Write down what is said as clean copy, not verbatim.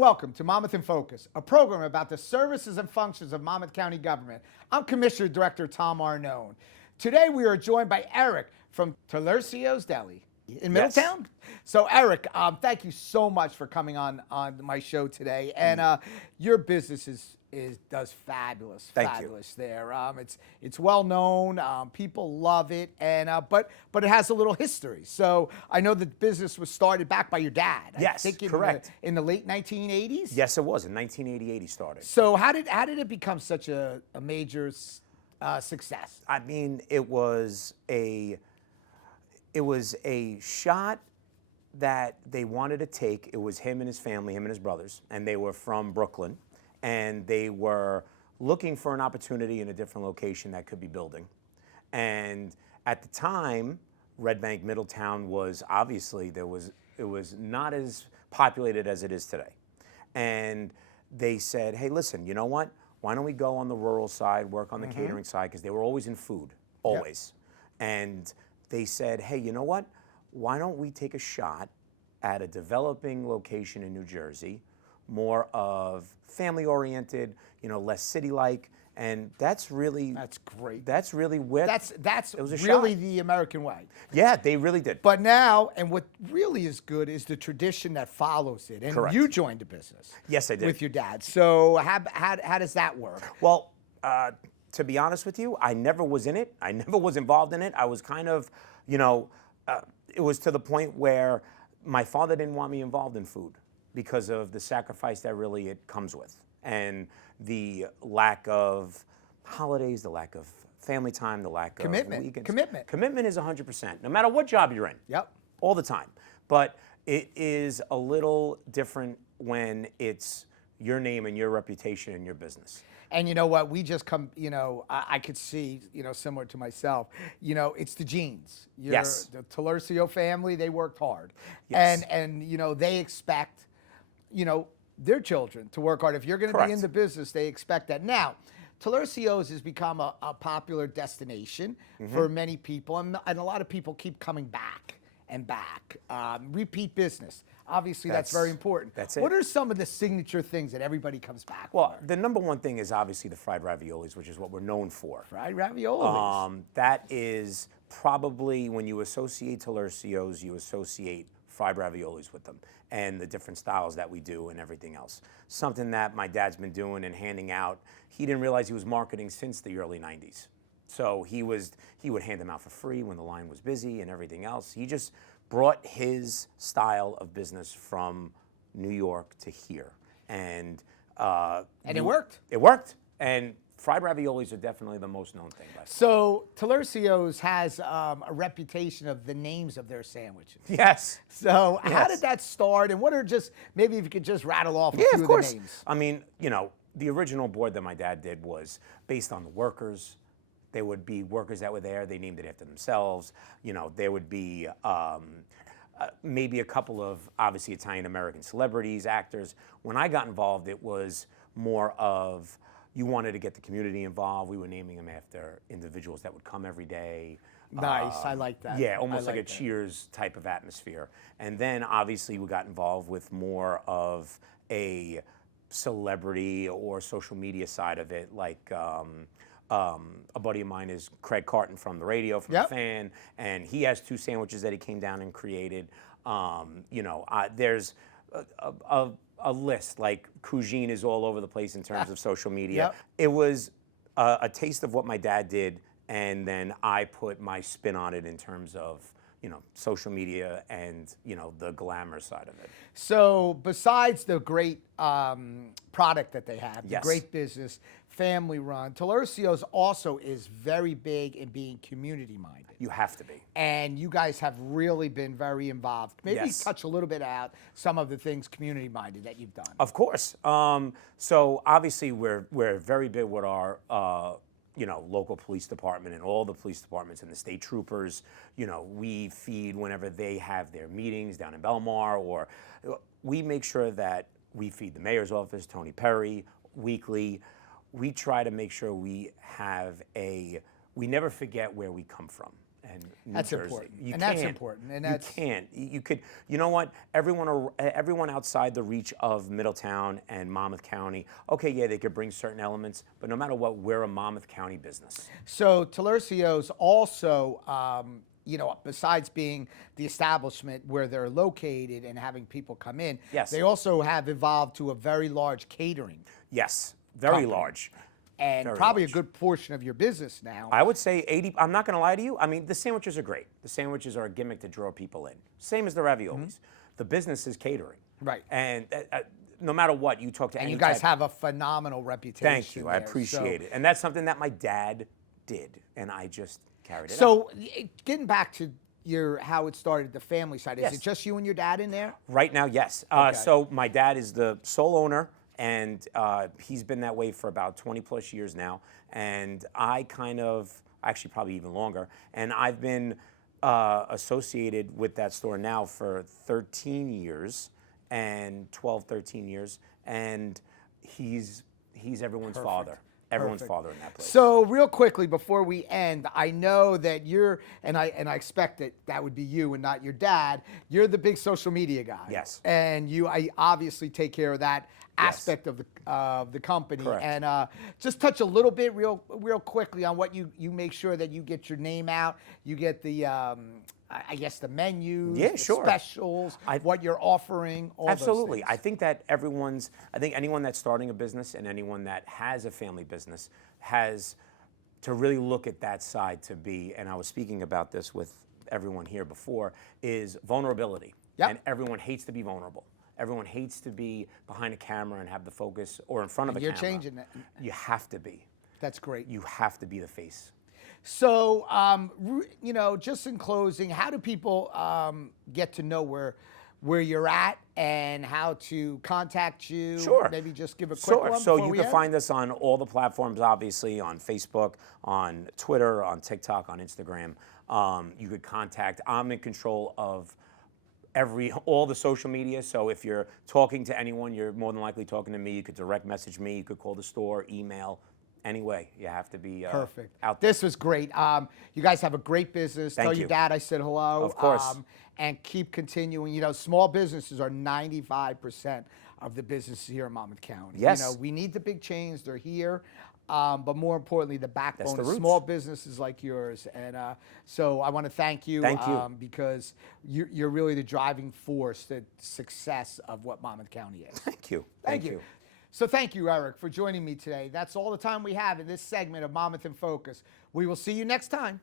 welcome to Monmouth in Focus, a program about the services and functions of Monmouth County government. I'm Commissioner Director Tom Arnone. Today we are joined by Eric from Talercio's Deli in Middletown. So Eric, thank you so much for coming on my show today. And your business does fabulous there. It's well known. People love it, and but it has a little history. So I know the business was started back by your dad. Yes, I think correct. In the late 1980s. Yes, it was. In 1988 he started. So how did it become such a major success? I mean, it was a shot that they wanted to take. It was him and his family, him and his brothers, and they were from Brooklyn, and they were looking for an opportunity in a different location that could be building. And at the time, Red Bank, Middletown was obviously, it was not as populated as it is today. And they said, hey, listen, you know what? Why don't we go on the rural side, work on the catering side, because they were always in food, always. Yep. And they said, hey, you know what? Why don't we take a shot at a developing location in New Jersey, more of family-oriented, less city-like, and that's great. That's really where that's it was a really shot. The American way. Yeah, they really did. But now, and what really is good is the tradition that follows it. And Correct. You joined the business. Yes, I did. With your dad. So how does that work? Well, to be honest with you, I never was in it. I never was involved in it. I was kind of, it was to the point where my father didn't want me involved in food because of the sacrifice that really it comes with, and the lack of holidays, the lack of family time, the lack of weekends. Commitment is 100%, no matter what job you're in. Yep. All the time. But it is a little different when it's your name and your reputation and your business. And you know what? We just come, I could see, similar to myself, it's the genes. Yes. The Talercio family, they worked hard. Yes. And they expect, their children to work hard. If you're going to be in the business, they expect that. Now, Talercio's has become a popular destination for many people, and a lot of people keep coming back and back. Repeat business. Obviously, that's very important. That's it. What are some of the signature things that everybody comes back Well, for? the number one thing is obviously the fried raviolis, which is what we're known for. Fried raviolis. That is probably, when you associate Talercio's, you associate fried raviolis with them, and the different styles that we do and everything else. Something that my dad's been doing and handing out. He didn't realize he was marketing since the early 90s. So he would hand them out for free when the line was busy and everything else. He just brought his style of business from New York to here. And it worked. It worked. And fried raviolis are definitely the most known thing. So Talercio's has a reputation of the names of their sandwiches. Yes. So how did that start? And what are maybe if you could just rattle off a few of course. The names. I mean, the original board that my dad did was based on the workers. There would be workers that were there. They named it after themselves. There would be maybe a couple of, obviously, Italian-American celebrities, actors. When I got involved, it was more of, you wanted to get the community involved. We were naming them after individuals that would come every day. Nice, I like that. Yeah, almost like a Cheers type of atmosphere. And then, obviously, we got involved with more of a celebrity or social media side of it, like a buddy of mine is Craig Carton from the radio, from The Fan, and he has 2 sandwiches that he came down and created. There's a list, like Cuisine is all over the place in terms of social media. It was a taste of what my dad did, and then I put my spin on it in terms of social media and, the glamour side of it. So besides the great product that they have, the great business, family run, Talercio's also is very big in being community minded. You have to be. And you guys have really been very involved. Maybe touch a little bit out some of the things community minded that you've done. Of course. So obviously we're very big with our local police department and all the police departments and the state troopers. We feed whenever they have their meetings down in Belmar, or we make sure that we feed the mayor's office, Tony Perry, weekly. We try to make sure we have we never forget where we come from. and New That's Jersey. important. You And can't. that's important. And you that's can't. You could. You know what? Everyone outside the reach of Middletown and Monmouth County. Okay, yeah, they could bring certain elements, but no matter what, we're a Monmouth County business. so Talercio's also, besides being the establishment where they're located and having people come in, Yes. they also have evolved to a very large catering Yes, very Company. large. and Very probably large. a good portion of your business now. I would say 80. I'm not going to lie to you. I mean, the sandwiches are great. The sandwiches are a gimmick to draw people in. Same as the raviolis. The business is catering. Mm-hmm. Right. And no matter what, you talk to and any you guys type- have a phenomenal reputation. Thank you. I there. appreciate it. And that's something that my dad did, and I just carried it out. So, getting back to how it started, the family side, is Yes. it just you and your dad in there? Right now, yes. Okay. So my dad is the sole owner, and he's been that way for about 20 plus years now. And I actually probably even longer, and I've been associated with that store now for 13 years, and 12, 13 years, and he's everyone's father. Everyone's Perfect. father in that place. So, real quickly before we end, I know that you're, and I expect that would be you and not your dad. You're the big social media guy. Yes. And I obviously take care of that aspect of the company. Correct. And just touch a little bit, real quickly, on what you make sure that you get your name out. You get the, I guess, the menus, Yeah, the sure. specials, what you're offering. All Absolutely. Those I things. think that I think anyone that's starting a business and anyone that has a family business has to really look at that side to be, and I was speaking about this with everyone here before, is vulnerability. Yep. And everyone hates to be vulnerable. Everyone hates to be behind a camera and have the focus, or in front of a You're camera. changing that. You have to be. That's great. You have to be the face. So, just in closing, how do people get to know where you're at and how to contact you? Sure. Maybe just give a quick Sure. one. So before you we can end? find us on all the platforms, obviously, on Facebook, on Twitter, on TikTok, on Instagram. You could contact. I'm in control of all the social media. So if you're talking to anyone, you're more than likely talking to me. You could direct message me. You could call the store, email. Anyway, you have to be Perfect. out there. This was great. You guys have a great business. Thank Tell your you. dad I said hello. Of course. And keep continuing. Small businesses are 95% of the businesses here in Monmouth County. Yes. We need the big chains. They're here. But more importantly, the backbone the of roots. small businesses like yours. And so I want to thank you. Thank you. Because you're really the driving force, the success of what Monmouth County is. Thank you. Thank you. So thank you, Eric, for joining me today. That's all the time we have in this segment of Monmouth in Focus. We will see you next time.